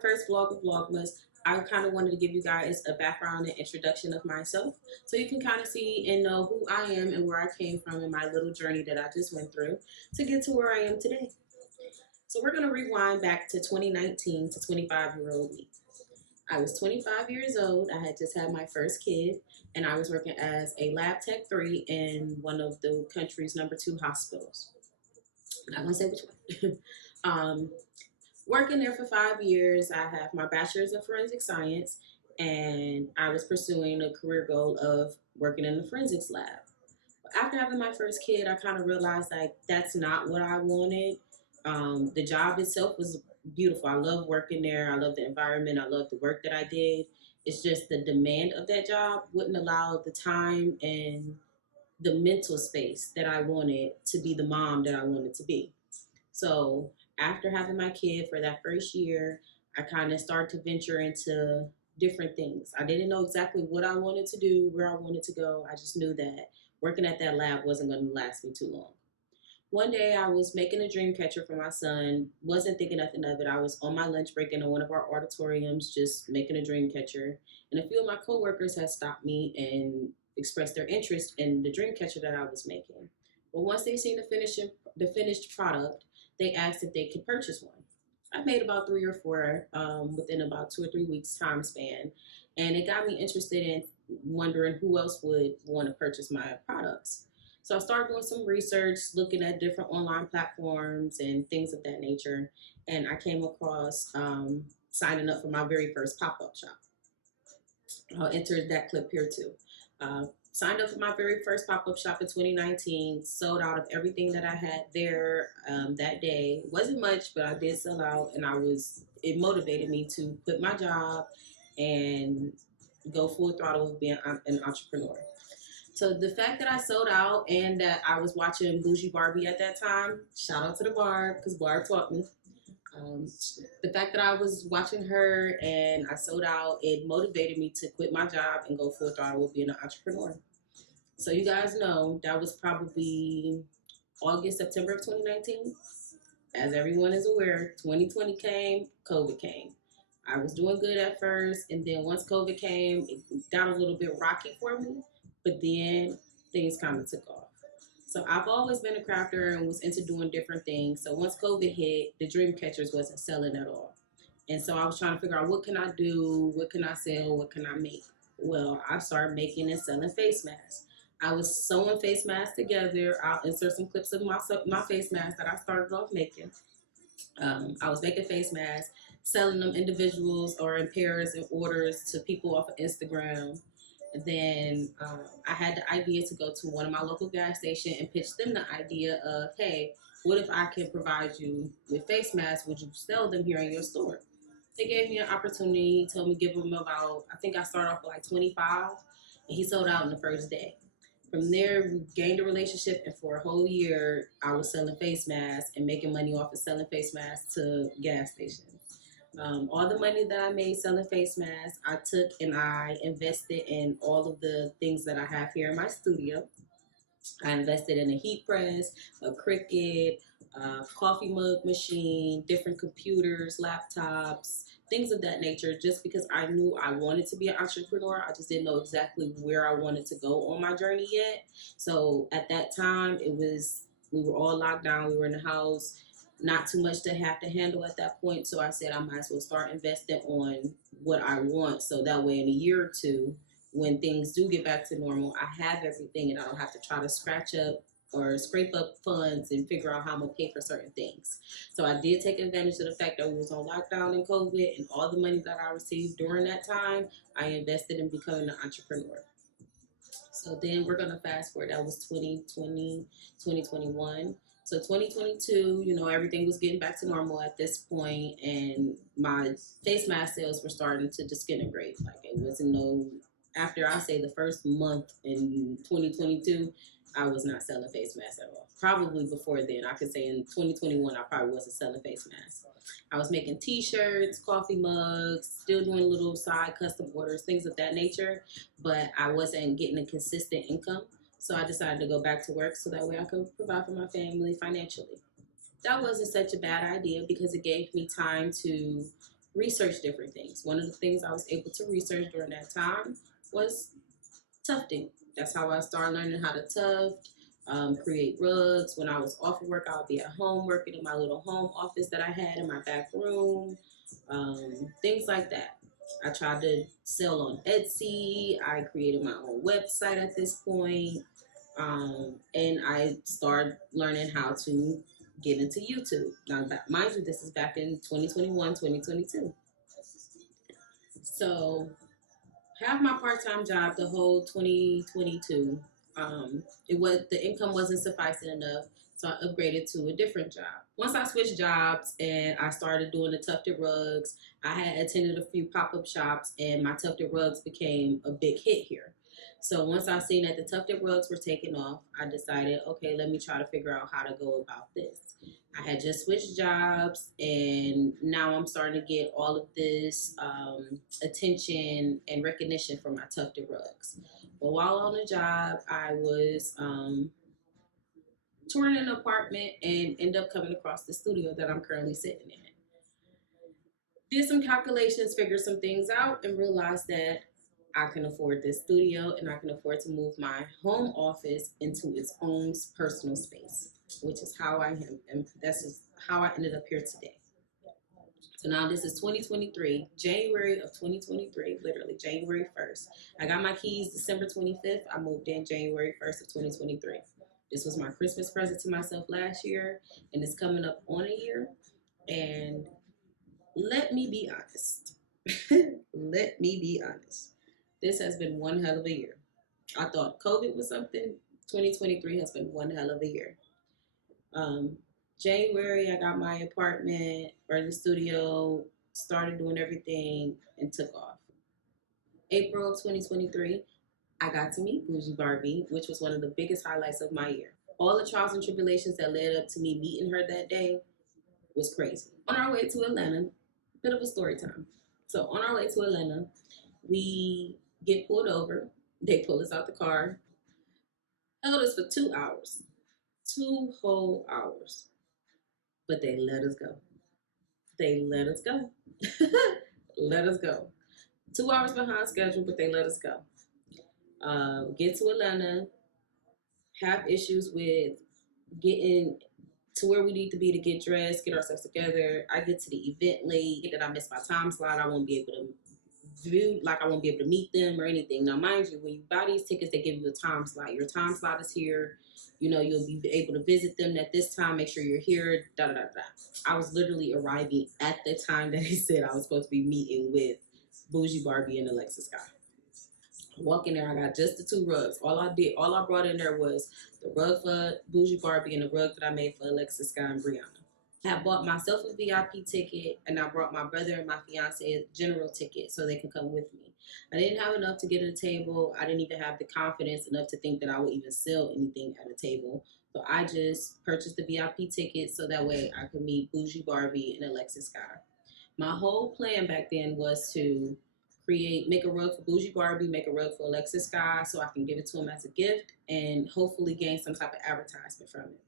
first vlog of Vlogmas, I kind of wanted to give you guys a background and introduction of myself so you can kind of see and know who I am and where I came from in my little journey that I just went through to get to where I am today. So we're going to rewind back to 2019 to 25-year-old me. I was 25 years old. I had just had my first kid, and I was working as a lab tech 3 in one of the country's #2 hospitals. I'm not going to say which one. Working there for 5 years, I have my bachelor's in forensic science, and I was pursuing a career goal of working in the forensics lab. After having my first kid, I kind of realized like that's not what I wanted. The job itself was beautiful. I love working there. I love the environment. I love the work that I did. It's just the demand of that job wouldn't allow the time and the mental space that I wanted to be the mom that I wanted to be. So after having my kid for that first year, I kind of started to venture into different things. I didn't know exactly what I wanted to do, where I wanted to go. I just knew that working at that lab wasn't going to last me too long. One day I was making a dream catcher for my son, wasn't thinking nothing of it. I was on my lunch break in one of our auditoriums just making a dream catcher. And a few of my coworkers had stopped me and expressed their interest in the dream catcher that I was making. But once they seen the finished product, they asked if they could purchase one. I made about 3 or 4 within about 2 or 3 weeks time span. And it got me interested in wondering who else would want to purchase my products. So I started doing some research, looking at different online platforms and things of that nature. And I came across signing up for my very first pop-up shop. I'll enter that clip here too. Signed up for my very first pop-up shop in 2019, sold out of everything that I had there that day. Wasn't much, but I did sell out, and it motivated me to quit my job and go full throttle with being an entrepreneur. So the fact that I sold out and that I was watching Bougie Barbie at that time, shout out to the Barb, because Barb taught me. The fact that I was watching her and I sold out, it motivated me to quit my job and go full throttle with being an entrepreneur. So you guys know that was probably August, September of 2019. As everyone is aware, 2020 came, COVID came. I was doing good at first, and then once COVID came, it got a little bit rocky for me, but then things kind of took off. So I've always been a crafter and was into doing different things. So once COVID hit, the dream catchers wasn't selling at all. And so I was trying to figure out what can I do, what can I sell, what can I make? Well, I started making and selling face masks. I was sewing face masks together. I'll insert some clips of my face masks that I started off making. I was making face masks, selling them individuals or in pairs and orders to people off of Instagram. And then I had the idea to go to one of my local gas stations and pitch them the idea of, hey, what if I can provide you with face masks? Would you sell them here in your store? They gave me an opportunity, told me give them about, I think I started off with like 25, and he sold out in the first day. From there, we gained a relationship, and for a whole year, I was selling face masks and making money off of selling face masks to gas stations. All the money that I made selling face masks, I took and I invested in all of the things that I have here in my studio. I invested in a heat press, a Cricut, coffee mug machine, different computers, laptops, things of that nature, just because I knew I wanted to be an entrepreneur. I just didn't know exactly where I wanted to go on my journey yet. So at that time, we were all locked down. We were in the house, not too much to have to handle at that point. So I said I might as well start investing on what I want. So that way in a year or two, when things do get back to normal, I have everything and I don't have to try to scratch up or scrape up funds and figure out how I'm going to pay for certain things. So I did take advantage of the fact that we was on lockdown in COVID, and all the money that I received during that time, I invested in becoming an entrepreneur. So then we're going to fast forward. That was 2020, 2021. So 2022, everything was getting back to normal at this point, and my face mask sales were starting to disintegrate. Like it wasn't after I say the first month in 2022, I was not selling face masks at all. Probably before then, I could say in 2021, I probably wasn't selling face masks. I was making t-shirts, coffee mugs, still doing little side custom orders, things of that nature, but I wasn't getting a consistent income. So I decided to go back to work so that way I could provide for my family financially. That wasn't such a bad idea because it gave me time to research different things. One of the things I was able to research during that time was tufting. That's how I started learning how to tuft, create rugs. When I was off of work, I would be at home working in my little home office that I had in my back room, things like that. I tried to sell on Etsy. I created my own website at this point. And I started learning how to get into YouTube. Now, mind you, this is back in 2021, 2022. So have my part-time job the whole 2022. The income wasn't sufficing enough, so I upgraded to a different job. Once I switched jobs and I started doing the tufted rugs, I had attended a few pop-up shops, and my tufted rugs became a big hit here. So once I seen that the tufted rugs were taking off, I decided, okay, let me try to figure out how to go about this. I had just switched jobs, and now I'm starting to get all of this attention and recognition for my tufted rugs. But while on the job, I was touring an apartment and ended up coming across the studio that I'm currently sitting in. Did some calculations, figured some things out, and realized that I can afford this studio and I can afford to move my home office into its own personal space, which is how I am, and that's just how I ended up here today. So now this is 2023, January of 2023, literally January 1st. I got my keys December 25th. I moved in January 1st of 2023. This was my Christmas present to myself last year, and it's coming up on a year. And let me be honest. Let me be honest. This has been one hell of a year. I thought COVID was something. 2023 has been one hell of a year. Um, January, I got my apartment or the studio, started doing everything, and took off. April of 2023, I got to meet Bougie Barbie, which was one of the biggest highlights of my year. All the trials and tribulations that led up to me meeting her that day was crazy. On our way to Atlanta, bit of a story time. So on our way to Atlanta, we get pulled over. They pull us out the car, held us for 2 hours, 2 whole hours, but they let us go. They let us go. Let us go. 2 hours behind schedule, but they let us go. Get to Atlanta, have issues with getting to where we need to be to get dressed, get ourselves together. I get to the event late, that I miss my time slot. I won't be able to view, like I won't be able to meet them or anything. Now, mind you, when you buy these tickets, they give you a time slot. Your time slot is here. You know, you'll be able to visit them at this time. Make sure you're here. Da da da da. I was literally arriving at the time that he said I was supposed to be meeting with Bougie Barbie and Alexis Scott. Walk in there, I got just the two rugs. All I brought in there was the rug for Bougie Barbie and the rug that I made for Alexis Scott and Brianna. I bought myself a VIP ticket, and I brought my brother and my fiance a general ticket so they can come with me. I didn't have enough to get at a table. I didn't even have the confidence enough to think that I would even sell anything at a table. So I just purchased the VIP ticket so that way I could meet Bougie Barbie and Alexis Scott. My whole plan back then was to make a rug for Bougie Barbie, make a rug for Alexis Scott so I can give it to him as a gift and hopefully gain some type of advertisement from it.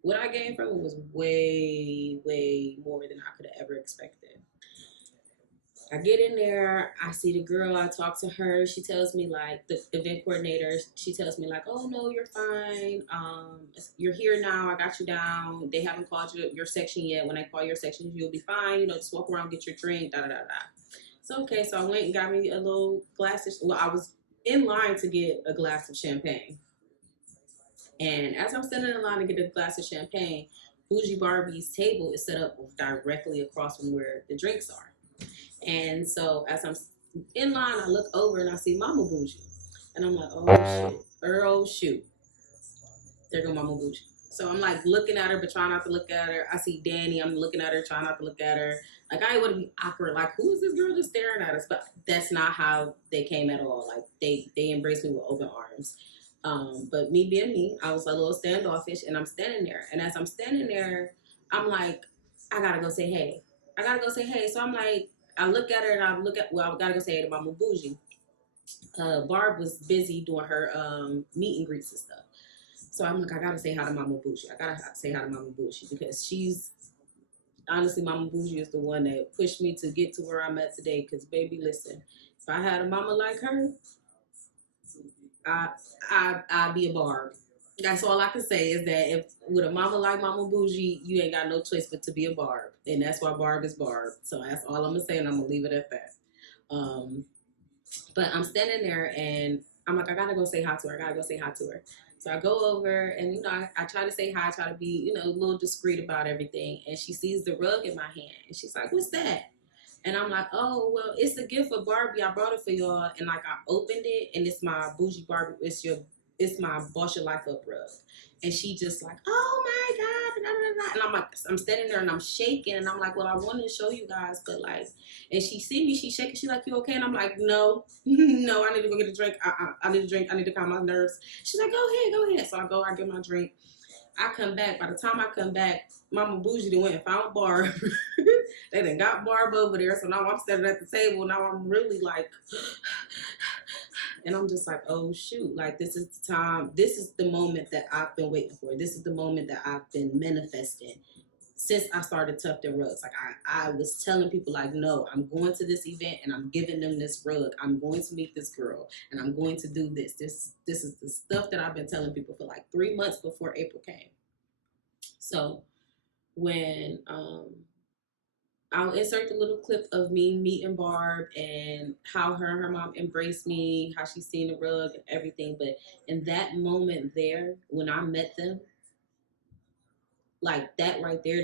What I gained from it was way, way more than I could have ever expected. I get in there, I see the girl, I talk to her. She tells me, like, the event coordinator, she tells me, like, oh, no, you're fine. You're here now. I got you down. They haven't called your section yet. When I call your section, you'll be fine. You know, just walk around, get your drink, da da da da. So, okay, so I went and got me a little glass of, well, I was in line to get a glass of champagne. And as I'm standing in line to get a glass of champagne, Bougie Barbie's table is set up directly across from where the drinks are. And so as I'm in line, I look over and I see Mama Bougie. And I'm like, oh shit, oh shoot. There go Mama Bougie. So I'm like looking at her, but trying not to look at her. I see Danny, I'm looking at her, trying not to look at her. Like, I want to be awkward. Like, who is this girl just staring at us? But that's not how they came at all. Like, they embraced me with open arms. But me being me, I was a little standoffish, and I'm standing there. And as I'm standing there, I'm like, I gotta go say hey. I gotta go say hey. So I'm like, I look at her and I gotta go say hey to Mama Bougie. Barb was busy doing her meet and greets and stuff. So I'm like, I gotta say hi to Mama Bougie. I gotta say hi to Mama Bougie because she's Honestly, Mama Bougie is the one that pushed me to get to where I'm at today. Cause baby, listen, if I had a mama like her, I I'd be a Barb. That's all I can say is that if with a mama like Mama Bougie, you ain't got no choice but to be a Barb, and that's why Barb is Barb. So that's all I'm gonna say, and I'm gonna leave it at that. Um, but I'm standing there, and I'm like, I gotta go say hi to her. I gotta go say hi to her. So I go over, and I try to say hi, I try to be a little discreet about everything, and she sees the rug in my hand, and she's like, "What's that?" And I'm like, oh, well, it's a gift for Barbie. I brought it for y'all. And like, I opened it, and it's my bougie Barbie. It's my Boss Your Life Up rug. And she just like, oh my God. Da, da, da. And I'm like, I'm standing there and I'm shaking. And I'm like, well, I wanted to show you guys, but like, and she see me, she's shaking. She's like, you okay? And I'm like, no, no, I need to go get a drink. I need a drink. I need to calm my nerves. She's like, go ahead. So I go, I get my drink. I come back. By the time I come back, Mama Bougie done went and found Barb. They done got Barb over there. So now I'm standing at the table. Now I'm really like, and I'm just like, oh shoot. Like, this is the time. This is the moment that I've been waiting for. This is the moment that I've been manifesting since I started Tufted Rugs. Like, I was telling people, like, no, I'm going to this event and I'm giving them this rug. I'm going to meet this girl and I'm going to do this. This is the stuff that I've been telling people for like 3 months before April came. So when I'll insert the little clip of me meeting Barb and how her and her mom embraced me, how she's seen the rug and everything. But in that moment there, when I met them, like that right there,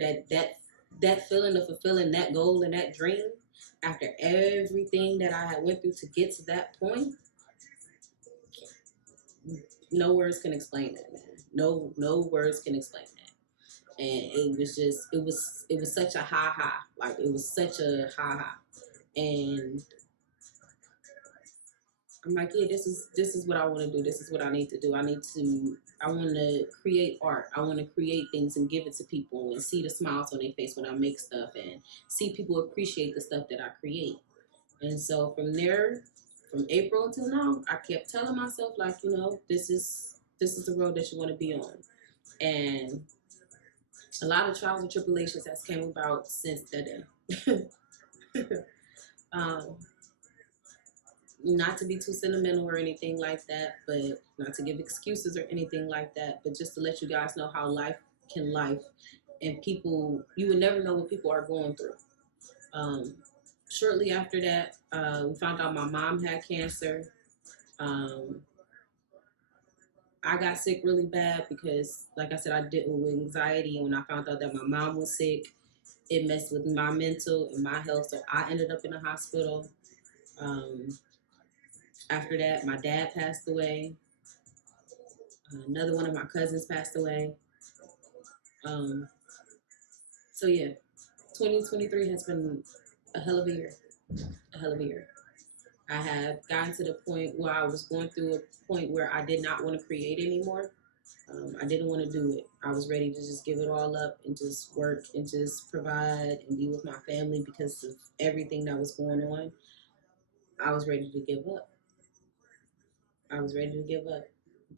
that feeling of fulfilling that goal and that dream, after everything that I had went through to get to that point, no words can explain that, man. No words can explain that. And it was just, it was such a high. Like, it was such a high. And I'm like, yeah, this is what I want to do. This is what I need to do. I want to create art. I want to create things and give it to people and see the smiles on their face when I make stuff and see people appreciate the stuff that I create. And so from there, from April until now, I kept telling myself, like, this is the road that you want to be on. And a lot of trials and tribulations has came about since that day. um, Not to be too sentimental or anything like that, but not to give excuses or anything like that, but just to let you guys know how life and people, you would never know what people are going through. Um, Shortly after that, we found out my mom had cancer. Um, I got sick really bad because, like I said, I dealt with anxiety. And when I found out that my mom was sick, it messed with my mental and my health. So I ended up in the hospital. Um, After that, my dad passed away. Another one of my cousins passed away. Um, so yeah, 2023 has been a hell of a year. A hell of a year. I have gotten to the point where I was going through a point where I did not want to create anymore. I didn't want to do it. I was ready to just give it all up and just work and just provide and be with my family because of everything that was going on. I was ready to give up. I was ready to give up.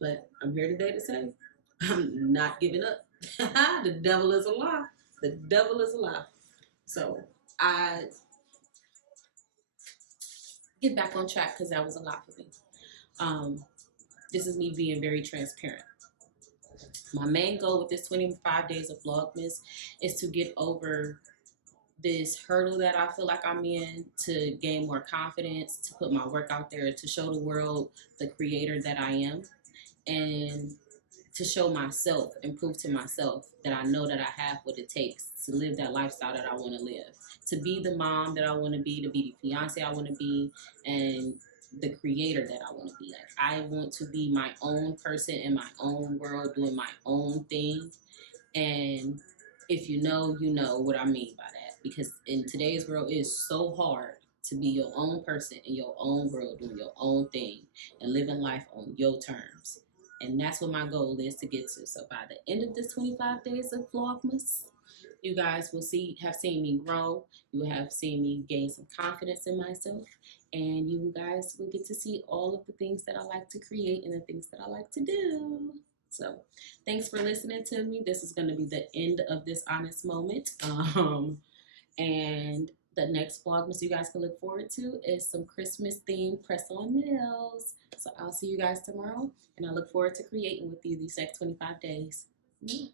But I'm here today to say I'm not giving up. The devil is a lie. The devil is a lie. So I get back on track because that was a lot for me. Um, this is me being very transparent. My main goal with this 25 days of Vlogmas is to get over this hurdle that I feel like I'm in, to gain more confidence, to put my work out there, to show the world the creator that I am, and to show myself and prove to myself that I know that I have what it takes to live that lifestyle that I want to live, to be the mom that I want to be the fiance I want to be, and the creator that I want to be. Like, I want to be my own person in my own world, doing my own thing. And if you know what I mean by that. Because in today's world, it is so hard to be your own person in your own world, doing your own thing and living life on your terms. And that's what my goal is to get to. So by the end of this 25 days of Vlogmas, you guys will have seen me grow. You will have seen me gain some confidence in myself. And you guys will get to see all of the things that I like to create and the things that I like to do. So thanks for listening to me. This is going to be the end of this honest moment. And the next Vlogmas you guys can look forward to is some Christmas themed press on nails. So I'll see you guys tomorrow, and I look forward to creating with you these next 25 days. Yeah.